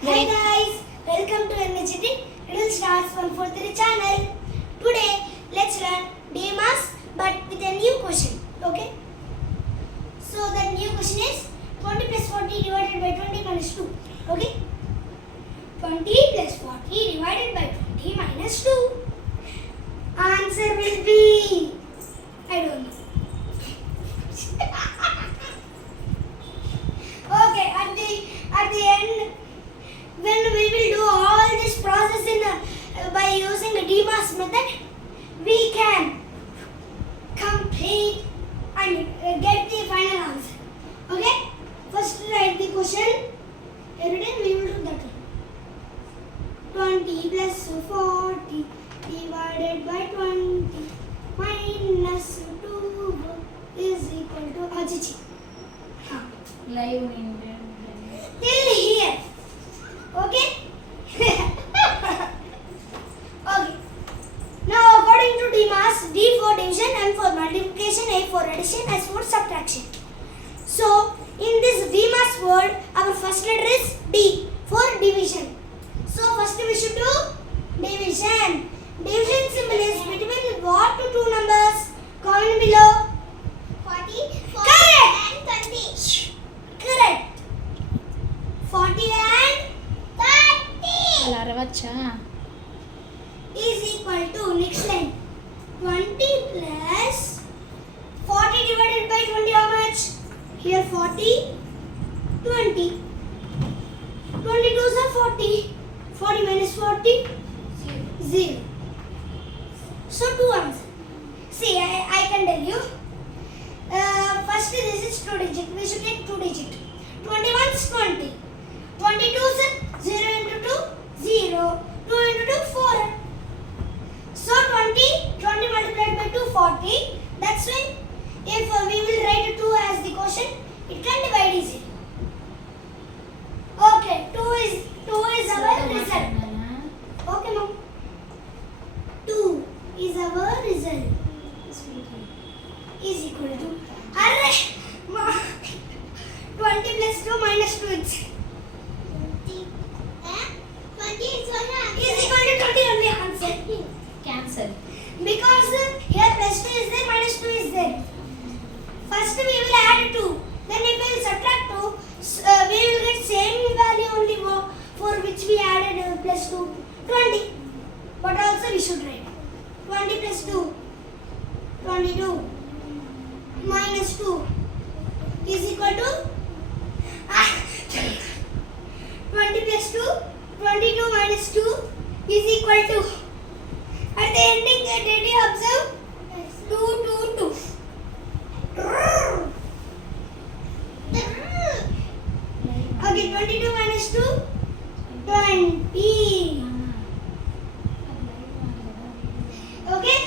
Hi guys, welcome to Energetic Little Stars 143 channel. Today, let's learn DMAS but with a new question. Okay? So the new question is 20 plus 40 divided by 20 minus 2. Okay? 20 plus 40 divided by 20 minus 2. Answer will be, I don't know. Okay, at the end, when we will do all this process by using the DMAS method, we can complete and get the final answer. Okay? First write the question. Every time we will do that one. 20 plus 40 divided by 20 minus 2 is equal to Ajichi. Live in Till here. Okay? Okay. Now according to DMAS, D for division, M for multiplication, A for addition, S for subtraction. So in this DMAS word, our first letter is D for division. So first we should do division. Division symbol is between what to two numbers? Comment below. 40, correct. And 20. Correct. 40 and 30 అలా అరవచ్చా is equal to, next line, 20 plus 40 divided by 20 how much? Here 40, 20. 22 is 40. 40 minus 40, 0. So two answers. See, I can tell you. First this is 2 digit. We should take 2 digit. 21 is 20. 22 is 0 into 2, 0. 2 into 2, 4. So 20 multiplied by 2, 40. That's why if we will write 2 as the quotient, it can divide easily. Okay, 2 is our result. Okay, mom. 2 is our result. Is equal to, arre, 20 plus 2 minus 2 is 20 is equal to 20 only answer. Cancel Because here plus 2 is there, minus 2 is there. First we will add 2. Then if we will subtract 2, we will get same value only for which we added plus 2, 20. But also we should write 20 plus 2, 22 minus 2 is equal to 20 plus 2, 22 minus 2 is equal to, at the ending, did you observe? 2, 2, 2. Okay, 22 minus 2, 20. Okay?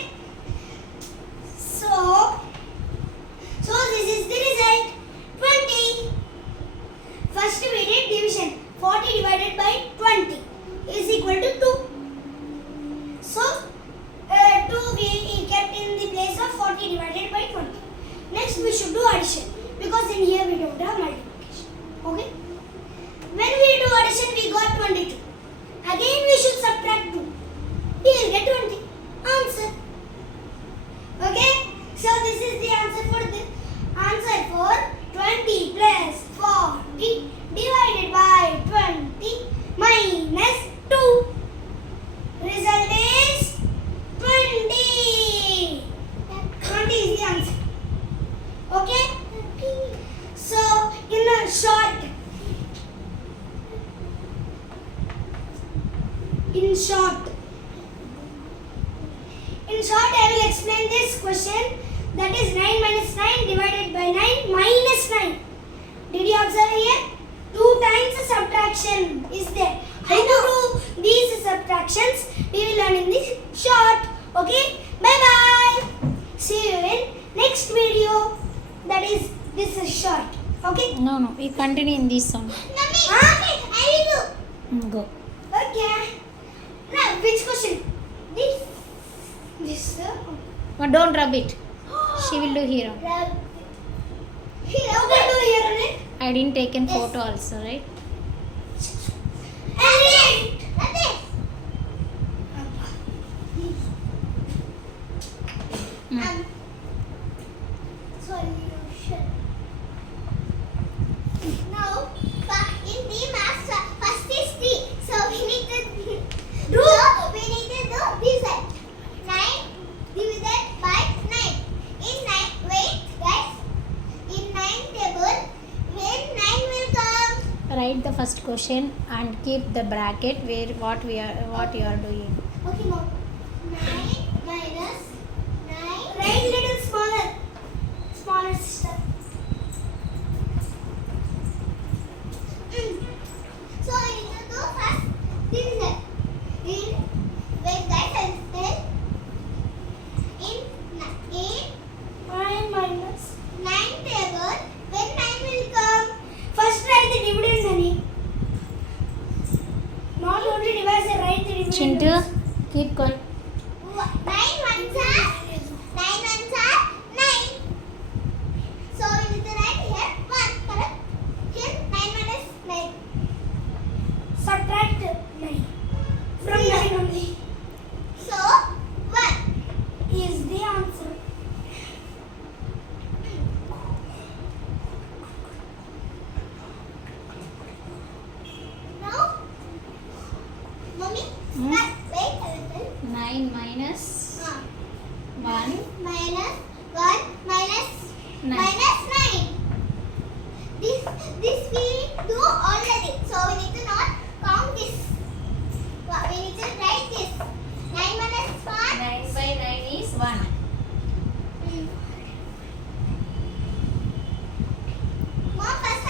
So this is the result. 20. First we did division. 40 divided by 20 is equal to 2. So 2 we kept in the place of 40 divided by 20. Next we should do addition because in here we don't have multiplication. Okay? When we do addition we got 22. Again we should subtract 2. We will get 20. Answer. Okay? So this is the answer for 20 plus 40 divided by 20 minus 2. Result is 20. 20 is the answer. Okay? So in a short, I will explain this question. That is 9 minus 9 divided by 9 minus 9. Did you observe here? 2 times subtraction is there. How to do these subtractions we will learn in this short. Okay? Bye bye. See you in next video. That is this is short. Okay? No no you continue in this song I will do. Go Okay. Now which question? This. Don't rub it she will do hero Here, okay, do here on it. I didn't take a Yes. photo also, right? Write the first question and keep the bracket where what you are doing. Okay, mom. 9 minus 9. Write little smaller. Smaller sister. So I need to do first. This is it. Wait, guys, I'll tell. In 9 minus 9 table, when 9 will come? First write the dividends, honey. Not only divide, write the dividends. Chintu, keep quiet. 9 ones are 9. So we need to write here 1, correct? Here 9 minus 9. Subtract 9 from 9 only. So 1 is the answer. Now, mommy, wait, I will tell. 9 minus 1. Minus 1 minus 9. minus 9. This we do already. So we need to not count this. We need to write this. 9 minus 1. 9 by 9 is 1. Mom, first I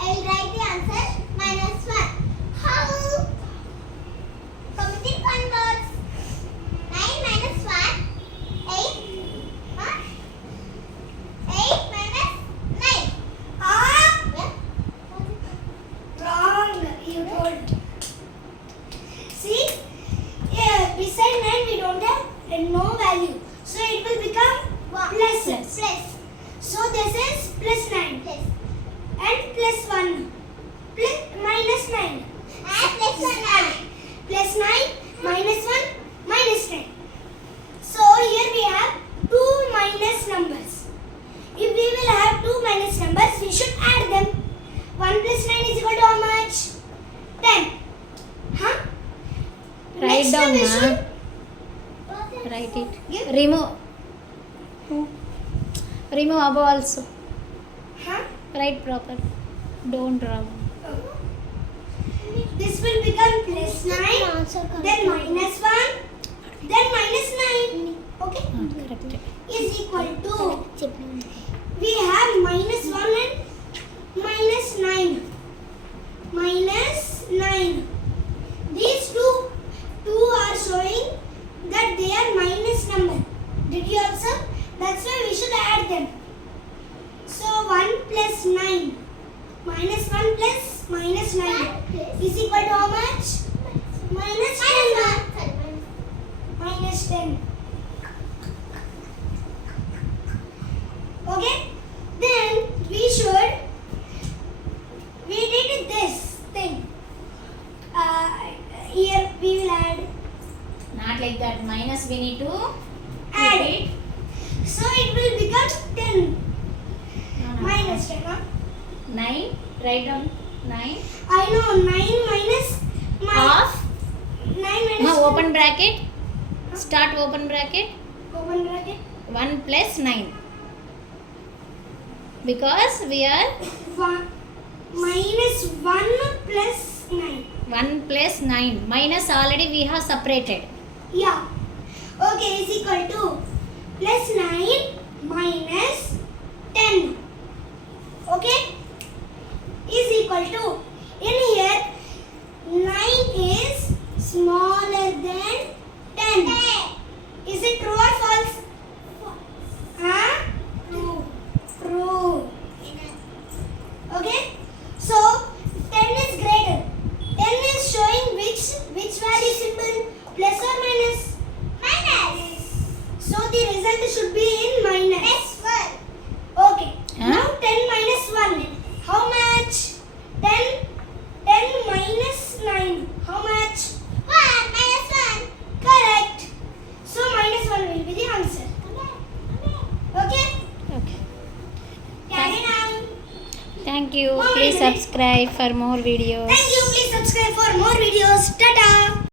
will write the answer. Minus 1. How? Committing converts. 9 minus 1. 8. 8 minus 9. Wrong. You told. See? Yeah, beside 9 we don't have no value. So it will become plus. So this is plus 9. And plus 1. Plus minus 9. And plus 1. Plus 9 minus 1 minus 9. So here we have 2 minus numbers. If we will have 2 minus numbers, we should add them. 1 plus 9 is equal to how much? 10. Huh? Write Next down, we ma. should Write it. Give. Remove above also. Huh? Write proper. Don't draw. This will become plus 9, then minus 1, then minus 9. Okay? Correct. Is equal to, we have minus 1 and minus 9. Minus 9. These two are showing that they are minus number. Did you observe? That's why we should add them. So 1 plus 9. Minus 1 plus minus 9 is equal to how much? Minus 10. Minus 10. Okay? Then we did this thing. Here we will add. Not like that. Minus we need to Add. repeat. So it will become 10. No. Minus 10. Huh? 9. Write down 9. I know 9 minus Half. 9 minus Now open bracket. Start open bracket. Open bracket. 1 plus 9. Because we are Minus 1 plus 9. 1 plus 9. Minus already we have separated. Yeah. Okay, is equal to plus 9 minus 10. Okay? Is equal to, in here, 9 is smaller than 10. Is it true or false? Huh? True. Okay? So, 10 is greater. 10 is showing which value symbol? Plus or minus? Minus. So, the result should be in minus. Okay. Huh? Now 10 minus 1. How much? 10 minus 9. How much? 1 minus 1. Correct. So, minus 1 will be the answer. Okay? Okay. Carry on. Thank you. One Please minute. subscribe for more videos. Thank you. Please subscribe for more videos. Tata.